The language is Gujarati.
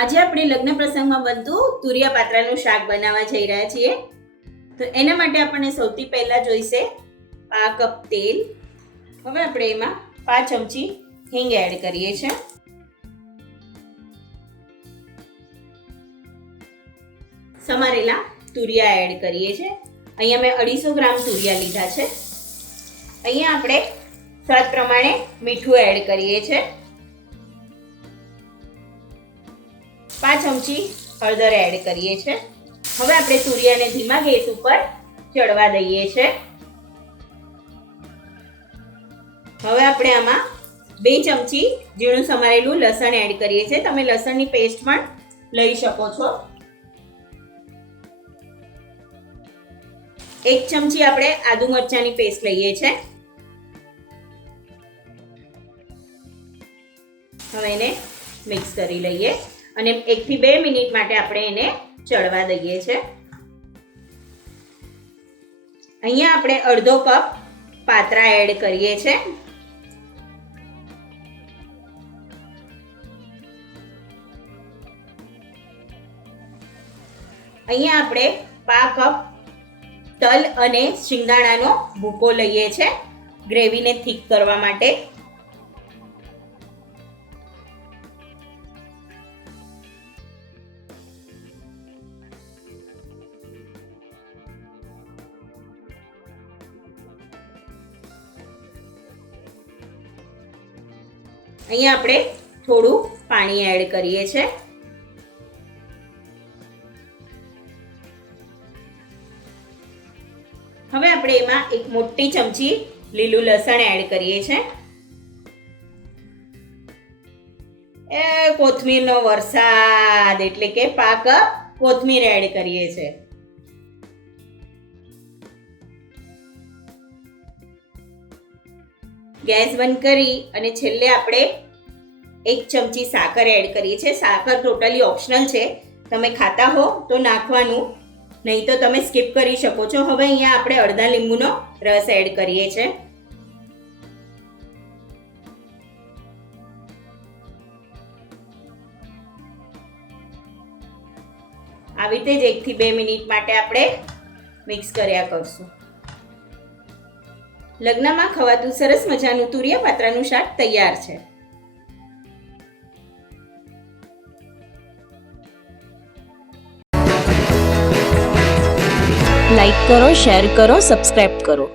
આજે આપણે લગ્ન પ્રસંગમાં બનતું તુરિયા પાત્રાનું શાક બનાવવા જઈ રહ્યા છીએ. તો એના માટે આપણને સૌથી પહેલા જોઈશે 1 કપ તેલ. હવે આપણે એમાં 5 ચમચી હિંગ એડ કરીએ છીએ. સમારેલા તુરિયા એડ કરીએ છીએ. અહીંયા મેં 250 ગ્રામ તુરિયા લીધા છે. અહીંયા આપણે સ્વાદ પ્રમાણે મીઠું એડ કરીએ છીએ. 5 ચમચી હળદર એડ કરીએ છીએ. હવે આપણે તુરિયાને ધીમા ગેસ ઉપર ચડવા દઈએ છીએ. હવે આપણે આમાં 2 ચમચી ઝીણું સમારેલું લસણ એડ કરીએ છીએ. તમે લસણની પેસ્ટ પણ લઈ શકો છો. 1 ચમચી આપણે આદુ મરચાંની પેસ્ટ લઈએ છીએ. હવે એને મિક્સ કરી લઈએ અને 1 થી 2 મિનિટ માટે આપણે એને ચડવા દઈએ છીએ. અહીંયા આપણે અડધો કપ પાત્રા એડ કરીએ છીએ. અહીંયા આપણે 1/2 કપ તલ અને શિંગદાણાનો ભૂકો લઈએ છીએ ગ્રેવીને થીક કરવા માટે. અહીંયા આપણે થોડું પાણી એડ કરીએ છીએ. હવે આપણે એમાં 1 મોટી ચમચી લીલું લસણ એડ કરીએ છીએ. કોથમીરનો વરસાદ એટલે કે 1/2 કપ કોથમીર એડ કરીએ છીએ. ગેસ બંધ કરી અને છેલ્લે આપણે 1 ચમચી સાકર એડ કરીએ છીએ. સાકર ટોટલી ઓપ્શનલ છે. તમે ખાતા હો તો નાખવાનું, નહીં તો તમે સ્કીપ કરી શકો છો. હવે અહીંયા આપણે અડધા લીંબુનો રસ એડ કરીએ છીએ. આવી રીતે જ 1 થી 2 મિનિટ માટે આપણે મિક્સ કર્યા કરશું. લગ્નમાં ખવાતું સરસ મજાનું તુરિયા પાત્રાનું શાક તૈયાર છે. લાઈક કરો, શેર કરો, સબસ્ક્રાઇબ કરો.